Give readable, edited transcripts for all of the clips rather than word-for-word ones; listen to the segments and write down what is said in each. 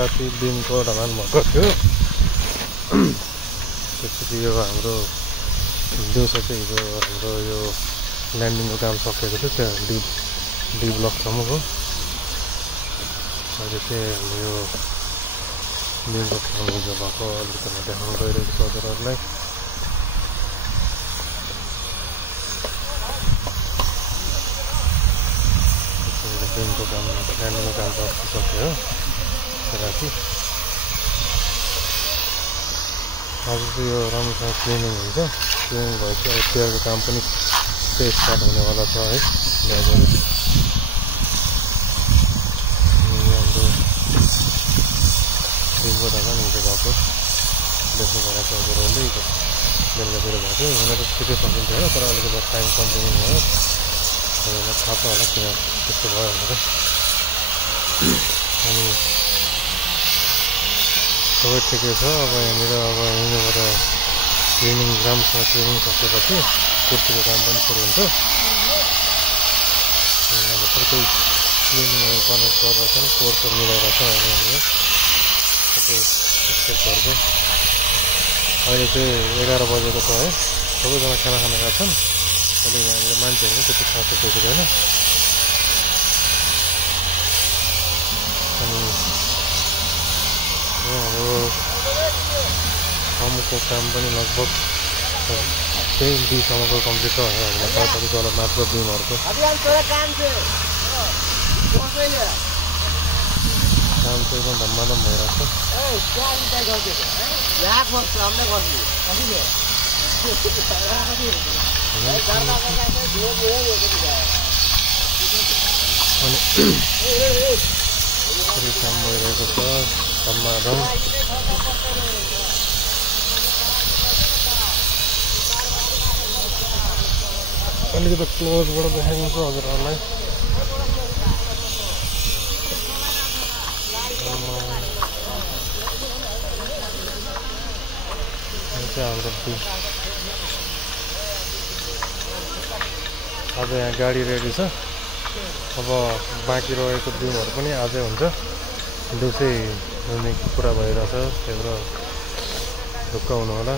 राति दिनको ढलान भएको थियो। त्यसपछि यो हाम्रो दिउँसो चाहिँ हिजो हाम्रो यो ल्यान्डिङको काम सकिएको थियो त्यहाँ डी ब्लकसम्मको। अहिले चाहिँ यो दिनको काम हिजो भएको अलिकति देखाउन गइरहेको छ हजुरहरूलाई। दिनको काम ल्यान्डिङको काम त अस्ति सक्यो राति। आज चाहिँ यो राम्रोसँग क्लिनिङ हुन्छ। क्लिनिङ भएपछि अब चेयरको काम पनि त्यही स्टार्ट हुनेवाला छ है। हाम्रो दिनको ढलान हिजो भएको देख्नु भएको छ हजुरहरूले। बेलुकातिर भएको हुन त छिटै सकिन्थ्यो होइन, तर अलिकति टाइम कन्ज्युमिङ भयो। तपाईँलाई थाहा छ होला किन त्यस्तो भयो भनेर। अनि सबै ठिकै छ। अब यहाँनिर यहीँबाट क्लिनिङ राम्रोसँग क्लिनिङ सकेपछि कुर्तीको काम पनि सुरु हुन्छ। अब सबै क्लिनिङहरू गर्ने गरेर कोर्सहरू मिलाइरहेको छ अहिले यहाँनिर सबै स्टेपहरूको। अहिले चाहिँ 11 बजेको छ है। सबैजना खाना खान गएका छन्। अहिले यहाँनिर मान्छेहरू पनि त्यति खासै देखिँदैन। अनि हाम्रो फर्मको काम पनि लगभग त्यही बीसम्मको कम्प्लिट छ होइन। हामीलाई 7 तारिक होला मात्र बिमहरूको काम चाहिँ एकदम धम्माधम भइरहेको छ। अनि काम भइरहेको छ धम्माधम। अलिकति क्लोजबाट देखाइदिन्छु हजुरहरूलाई। हाम्रो आज यहाँ गाडी रेडी छ। अब बाँकी रहेको दिनहरू पनि आजै हुन्छ। दिउँसै हुने कुरा भइरहेछ, त्यही भएर ढुक्क हुनु होला।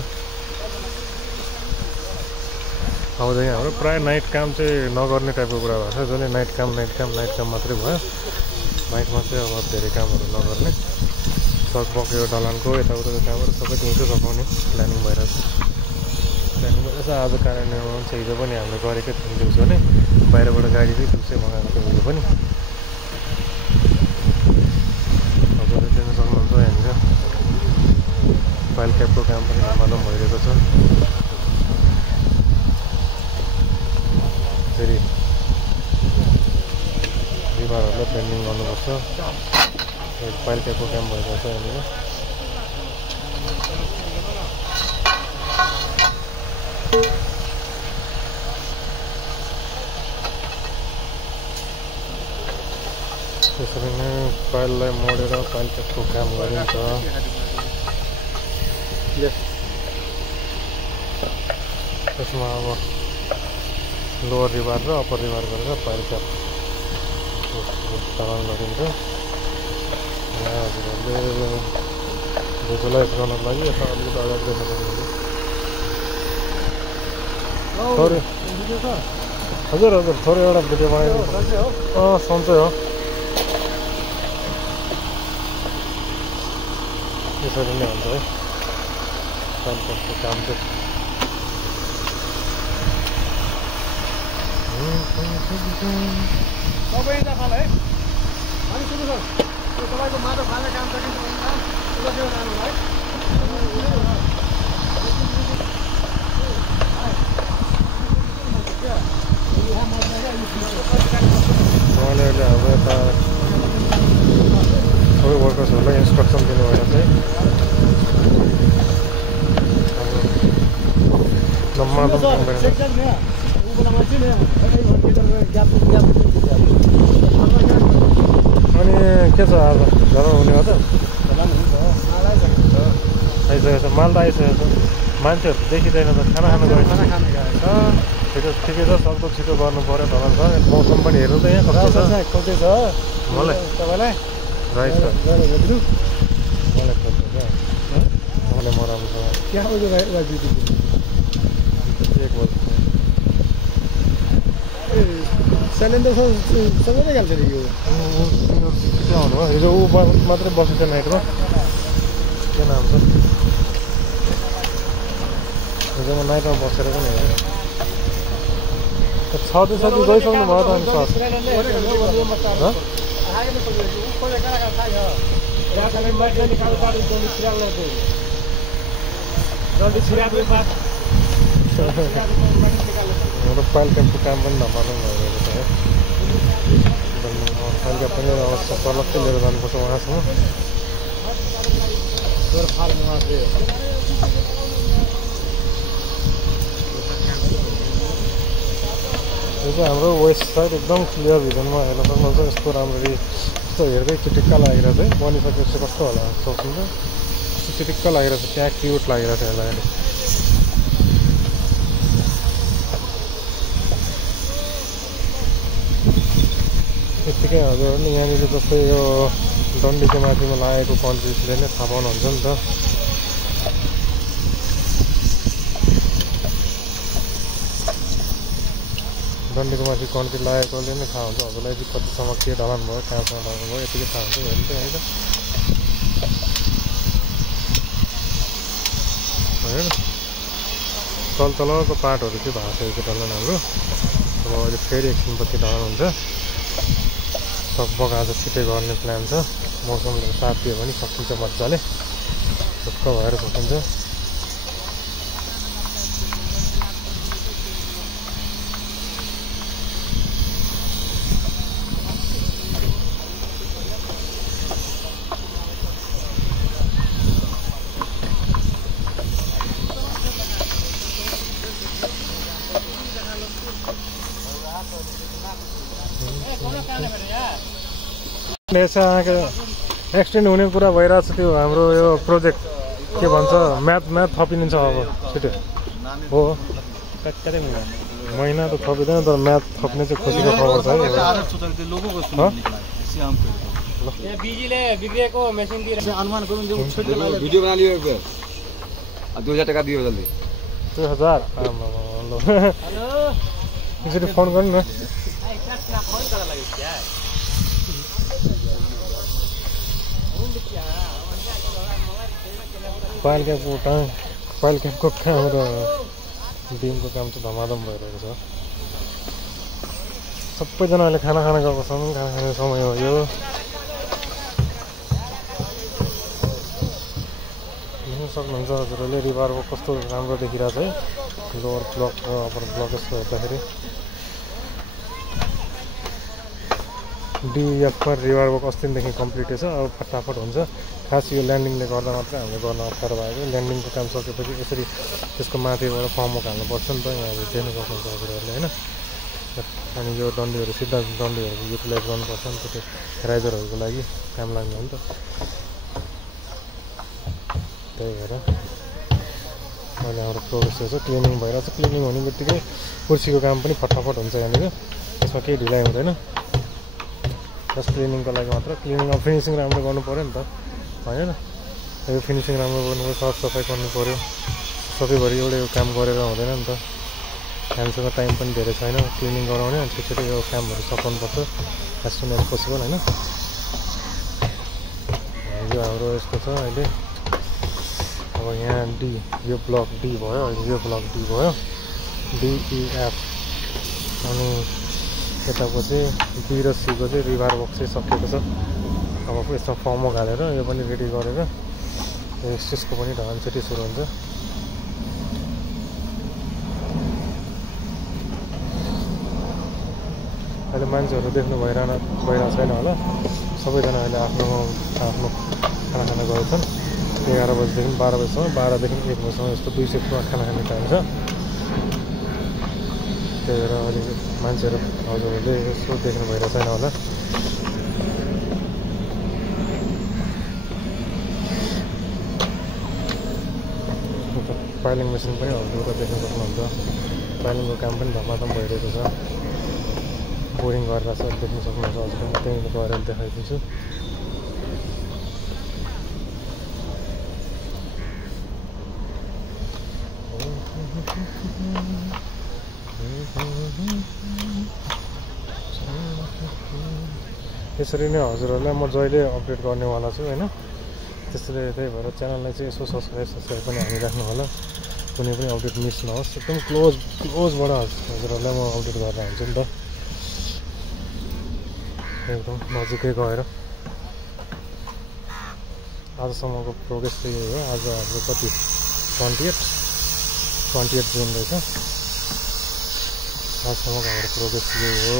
अब चाहिँ हाम्रो प्रायः नाइट काम चाहिँ नगर्ने टाइपको कुरा भएको छ। जसले नाइट काम मात्रै भयो। नाइटमा चाहिँ अब धेरै कामहरू नगर्ने। सकबक यो ढलानको यताउताको कामहरू सबै दिउँसै सघाउने प्लानिङ भइरहेछ। आज कार्यान्वयनमा चाहिँ हिजो पनि हामीले गरेकै थियौँ दिउँसो नै। बाहिरबाट गाडी चाहिँ दिउँसै मगाएको थियौँ हिजो पनि। हजुरले देख्न सक्नुहुन्छ यहाँनिर फाइल क्यापको काम पनि धमाधम भइरहेको छ। फेरि रिभारहरूलाई पेन्डिङ गर्नुपर्छ। फाइल क्यापको काम भइरहेको छ यहाँनिर। त्यसरी नै फाइललाई मोडेर फाइल क्यापको काम गरिन्छ। त्यसमा अब लोवर रिभार र अप्पर रिभार गरेर फाइल क्याप ढलान गरिन्छ। हजुरहरूले भिजुलाइज गर्नको लागि यता अलिकति अगाडि देख्न सक्नुहुन्छ। हजुर थोरै एउटा भिडियो बनाइदिनु। सन्चै हो। यसरी नै हुन्छ है फाइल क्यापको काम चाहिँ। तपाईँको माटो फाल्ने काम सकिन्छ उहाँले अहिले हाम्रो यता सबै वर्कर्सहरूलाई इन्स्ट्रक्सन दिनुभएर चाहिँ धम्माधम काम गरेर। अनि के छ आज ढलान हुने हो त? आइसकेको छ माल त आइसकेको छ। मान्छेहरू देखिँदैन त खाना खानु गएको छ। छिटो ठिकै छ सक्दो छिटो गर्नु पऱ्यो ढलान छ। मौसम पनि हेर्नु त यहाँ कस्तो छ। खोज्दै छ मलाई तपाईँलाई राइट सर मलाई खोज्छ क्या मलाई मराउँछ क्या हो राजनीति 1 बजी शैलेन्द्र सँग नै गाल्छ नि यो के आउनु हो हिजो ऊ मात्रै बसेको थियो नाइटमा के नाम छ हिजो म नाइटमा बसेर पनि हेरेँ छँदै गइसक्नु भयो त अनि सर हाम्रो फाइल क्याम्पको काम पनि नमार्नु भइरहेको छ है फाइल क्याम्प पनि अवस्था तलक्कै लिएर जानुपर्छ उहाँसँग यो चाहिँ हाम्रो वेस्ट साइड एकदम क्लियर भिजनमा हेर्न सक्नुहुन्छ यस्तो राम्ररी यस्तो हेर्दै चिटिक्क लागिरहेको छ है बनिसकेपछि कस्तो होला सोच्नु त चिटिक्क लागिरहेको छ त्यहाँ क्युट लागिरहेको छ यसलाई अहिले त्यत्तिकै हजुरहरू नि यहाँनिर जस्तै यो डन्डीको माथिमा लागेको कन्ट्रिजले नै थाहा पाउनुहुन्छ नि त डन्डीको माथि कन्क्रिट लागेकोले नै थाहा हुन्छ हजुरलाई चाहिँ कतिसम्म के ढलान भयो कहाँसम्म ढलान भयो यतिकै थाहा हुन्छ हेर्नु त होइन होइन तलको पार्टहरू चाहिँ भएको छ ढलान हाम्रो अब अहिले फेरि एकछिनपछि ढलान हुन्छ लगभग आज छिटै गर्ने प्लान छ मौसमले साथ दियो भने सकिन्छ मजाले ढुक्क भएर सकिन्छ एक्सटेन्ड हुने कुरा भइरहेको छ त्यो हाम्रो यो प्रोजेक्ट के भन्छ म्याथ थपिन्छ अब छिटो हो कतै महिना त थपिँदैन तर म्याथ थप्ने चाहिँ खुसीको खबर छ भिडियो बना लियो 2000 टका दियो जल्दी 2000 यसरी फोन गर्नु न फाइल क्याम्पको काम र डिमको काम चाहिँ धमाधम भइरहेको छ सबैजना अहिले खाना खान गएको छन् खाना खाने समय हो यो हेर्न सक्नुहुन्छ हजुरहरूले रिभरको कस्तो राम्रो देखिरहेको छ है लोवर ब्लक र अप्पर ब्लक यस्तो हेर्दाखेरि डिएफमा रिभरको अस्तिदेखि कम्प्लिट छ अब फटाफट हुन्छ खास यो ल्यान्डिङले गर्दा मात्रै हामीले गर्न अप्ठ्यारो भएको ल्यान्डिङको काम सकेपछि यसरी त्यसको माथिबाट फर्मवर्क हाल्नुपर्छ नि त यहाँ देख्न सक्नुहुन्छ हजुरहरूले होइन अनि यो डन्डीहरू सिधा डन्डीहरूको युटिलाइज गर्नुपर्छ नि त त्यो राइजरहरूको लागि काम लाग्ने हो नि त त्यही भएर अहिले हाम्रो प्रोग्रेस छ क्लिनिङ भइरहेको छ क्लिनिङ हुने बित्तिकै कुर्सीको काम पनि फटाफट हुन्छ यहाँनिर त्यसमा केही ढिलाइ हुँदैन जस्ट क्लिनिङको लागि मात्र क्लिनिङ अब फिनिसिङ राम्रो गर्नु पऱ्यो नि त होइन यो फिनिसिङ राम्रो गर्नु पऱ्यो सफाइ गर्नु पऱ्यो सधैँभरि एउटै काम गरेर हुँदैन नि त हामीसँग टाइम पनि धेरै छैन क्लिनिङ गराउने अनि छिटो यो कामहरू सकाउनुपर्छ एज सुन एज पोसिबल होइन यो हाम्रो यस्तो छ अहिले अब यहाँ डी यो ब्लक डी भयो अहिले यो ब्लक डी भयो डिइएफ अनि यताको चाहिँ बी र सीको चाहिँ रिभर वर्क चाहिँ सकिएको छ अब यसमा फर्मवर्क हालेर यो पनि रेडी गरेर यसको पनि ढलान छिटै सुरु हुन्छ अहिले मान्छेहरू देख्नु भइरहेको छैन होला सबैजना अहिले आफ्नो खाना खान गएको छन् 11 बजीदेखि 12 बजीसम्म 12देखि 1 बजीसम्म यस्तो 2 शिफ्टमा खाना खाने टाइम छ त्यही भएर अहिले मान्छेहरू हजुरहरूले यसो देख्नु भइरहेको छैन होला फाइलिङ मेसिन पनि हजुरहरू देख्न सक्नुहुन्छ फाइलिङको काम पनि धमाधम भइरहेको छ बोरिङ गरेर छ देख्न सक्नुहुन्छ हजुरले म त्यहीँ गएर देखाइदिन्छु यसरी नै हजुरहरूलाई म जहिले अपडेट गर्नेवाला छु होइन। त्यसैले त्यही भएर च्यानललाई चाहिँ यसो सब्सक्राइब पनि हालिराख्नु होला, कुनै पनि अपडेट मिस नहोस्। एकदम क्लोजबाट हजुरहरूलाई म अपडेट गरेर हुन्छु नि त, एकदम नजिकै गएर। आजसम्मको प्रोग्रेस चाहिँ यही हो। आज हाम्रो कति 28 जुन रहेछ। आजसम्मको हाम्रो प्रोग्रेस यही हो।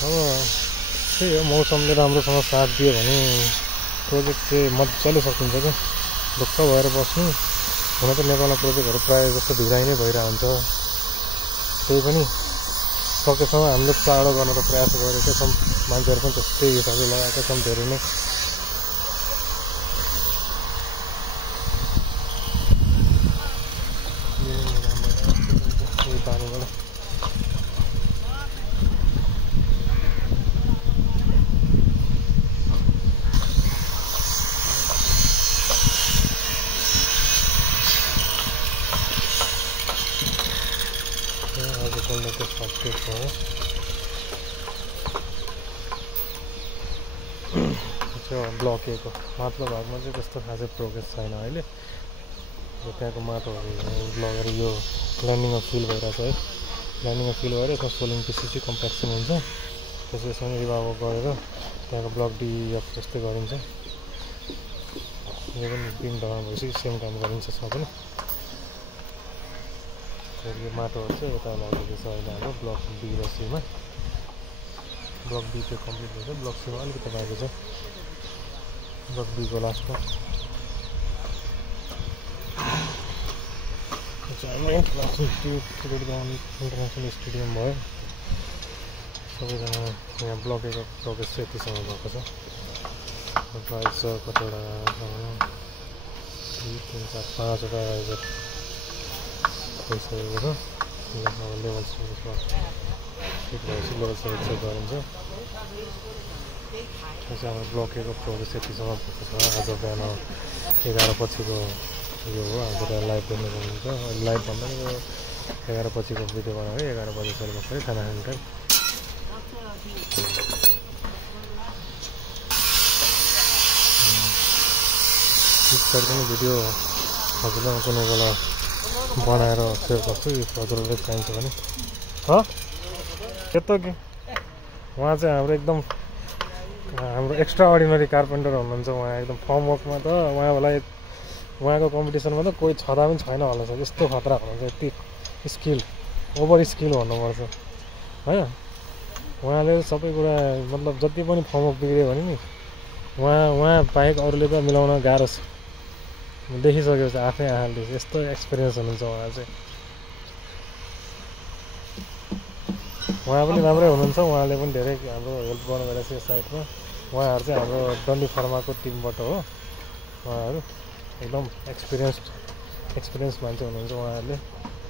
अब त्यही हो, मौसमले राम्रोसँग साथ दियो भने प्रोजेक्ट चाहिँ मजाले सकिन्छ क्या। ढुक्क भएर बस्नु। हुन त नेपालमा प्रोजेक्टहरू प्रायः जस्तो ढिलाइ नै भइरहेको हुन्छ। त्यही पनि सकेसम्म हामीले चाँडो गर्न त प्रयास गरेका छौँ। मान्छेहरू पनि त्यस्तै हिसाबले लगाएका छौँ धेरै नै। पानीबाट सक्सेस भयो। ब्लक ए को माथिल्लो भागमा चाहिँ त्यस्तो खासै प्रोग्रेस छैन अहिले। त्यहाँको माटोहरू लगेर यो ल्यान्डिङमा फिल भइरहेछ है। ल्यान्डिङमा फिल भएर यसमा सोलिङ पिसिसी कम्प्याक्सन हुन्छ। त्यसमा रिभाव गरेर त्यहाँको ब्लक डिएफ जस्तै गरिन्छ। यो पनि बिन ढलान भएपछि सेम काम गरिन्छ यसमा पनि। यो माटोहरू चाहिँ यता लगिँदैछ अहिले हाम्रो ब्लक बी र सीमा। ब्लक बी चाहिँ कम्प्लिट भएछ, ब्लक सीमा अलिकति बाँकी छ। ब्लक बीको लास्टमा इन्टरनेसनल स्टेडियम भयो। सबैजना यहाँ ब्लक एको प्रोग्रेस चाहिँ यतिसँग भएको छ। प्राइज छ कतिवटा 2, 3, 4, 5वटा राइजर भइसकेको छ। लेभल सर्भिसमा ठिक भएपछि लेभल सर्भिस चाहिँ गरिन्छ। त्यो चाहिँ हाम्रो ब्लक एको प्रोग्रेस यतिसँग भएको छ। आज बिहान 11 पछिको यो हो। हजुर लाइभ देख्नु सक्नुहुन्छ। लाइभ भन्दा पनि यो 11 पछिको भिडियो बनाएर 11 बजे चल्नु पऱ्यो खाना खाने टाइम। त्यसरी पनि भिडियो हजुरलाई कुनै बेला बनाएर सेयर गर्छु हजुरहरूलाई चाहिन्छ भने। यस्तो कि उहाँ चाहिँ हाम्रो एकदम हाम्रो एक्स्ट्रा अर्डिनरी कार्पेन्टर हुनुहुन्छ। उहाँ एकदम फर्म वर्कमा त उहाँको कम्पिटिसनमा त कोही छँदा पनि छैन होला सर। यस्तो खतरा हुनुहुन्छ, यति स्किल, ओभर स्किल भन्नुपर्छ होइन। उहाँले सबै कुरा मतलब जति पनि फर्म वर्क बिग्रियो भने नि उहाँ बाहेक अरूले त मिलाउन गाह्रो छ। देखिसकेपछि आफ्नै आँखाले यस्तो एक्सपिरियन्स हुनुहुन्छ उहाँ चाहिँ। उहाँ पनि राम्रै हुनुहुन्छ। उहाँले पनि धेरै हाम्रो हेल्प गर्नु भइरहेको छ यो साइडमा। उहाँहरू चाहिँ हाम्रो डन्डी फार्माको टिमबाट हो। उहाँहरू एकदम एक्सपिरियन्स मान्छे हुनुहुन्छ। उहाँहरूले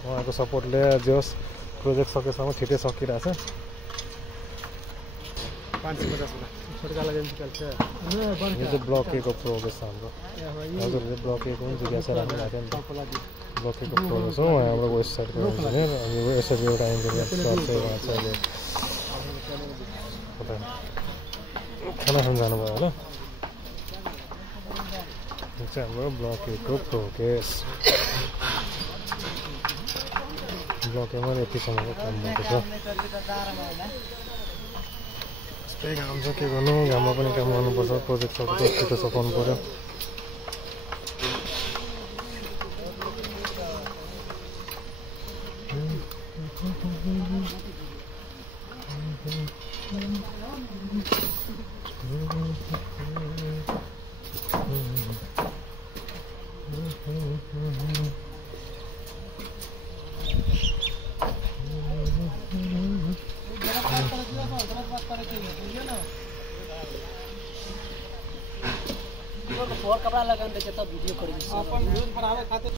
उहाँको सपोर्टले जे होस् प्रोजेक्ट सकेसम्म छिटै सकिरहेछ। 550 यो चाहिँ ब्लक एको प्रोग्रेस हाम्रो। हजुरले ब्लक एको पनि जिज्ञासा राख्नु भएको थियो नि त। ब्लक एको प्रोग्रेस हो। उहाँ हाम्रो वेस्ट साइडको इन्जिनियर। अनि यसरी एउटा इन्जिनियर सर चाहिँ उहाँ चाहिँ अहिले खाना खान जानुभयो होला। यो चाहिँ हाम्रो ब्लक एको प्रोग्रेस। ब्लक एमा यतिसम्मको काम भएको छ। त्यही घाम छ, के गर्नु, घाममा पनि काम गर्नुपर्छ। प्रोजेक्ट सकेको छिटो सघाउनु पऱ्यो। कपड़ा लगान दे त भिडियो करि अपन न्यूज पर आवे खातिर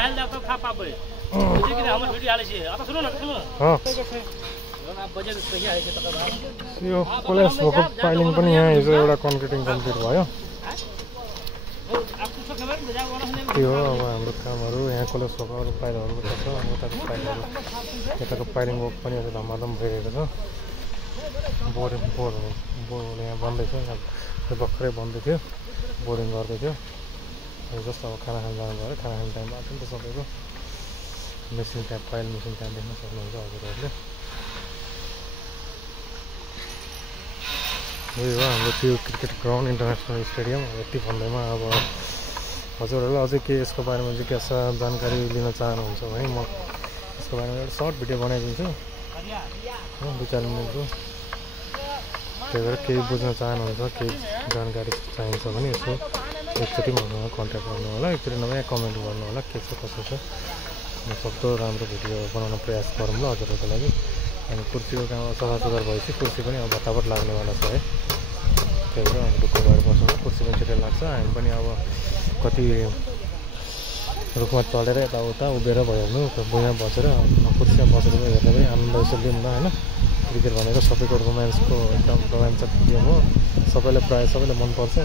हेल लैपटॉप खा पाबे जे कि हमर भिडियो आले छै आता सुनो न सुनो हां आप बजेट सही आए के त यो कोलेस भको फाइलिङ पनि यहाँ हिजो एउटा कन्क्रिटिङ कम्प्लिट भयो। त्यो हो अब हाम्रो कामहरू यहाँ कलेज भएको पाइलहरू छ उताको पाइलहरू यताको पाइलिङ वर्क पनि अझ धमाधम भइरहेको छ बोर्ड यहाँ बन्दैछ भर्खरै बन्दै थियो बोर्डिङ गर्दै थियो जस्तो अब खाना खान जानु भयो खाना खाने टाइम भएको थियो नि त सबैको machine tap pile machine tap देख्न सक्नुहुन्छ हजुरहरूले यही हो हाम्रो त्यो क्रिकेट ग्राउन्ड इन्टरनेसनल स्टेडियम यति भन्दैमा अब हजुरहरूलाई अझै के यसको बारेमा जिज्ञासा जानकारी लिन चाहनुहुन्छ भने म यसको बारेमा एउटा सर्ट भिडियो बनाइदिन्छु 2-4 मिनटको त्यही भएर केही बुझ्न चाहनुहुन्छ केही जानकारी चाहिन्छ भने यसो एकचोटि मसँग कन्ट्याक्ट गर्नु होला एकचोटि नभए कमेन्ट गर्नु होला के छ कसो छ म सक्दो राम्रो भिडियो बनाउन प्रयास गरौँ ल हजुरहरूको लागि अनि कुर्सीको काम सफासुग्घर भएपछि कुर्सी पनि अब भत्ताभट लाग्नेवाला छ है त्यही भएर अब ढुक्क भएर बस्नु कुर्सी पनि छिटै लाग्छ हामी पनि अब कति रुखमा चढेर यताउता उभिएर भइहाल्नु भुइँमा बसेर कुर्सीमा बसेर हेर्दा पनि आनन्द यसो लिऊँ न होइन क्रिकेट भनेको सबैको रोमान्सको एकदम रोमाञ्चक गेम हो सबैलाई प्रायः सबैलाई मनपर्छ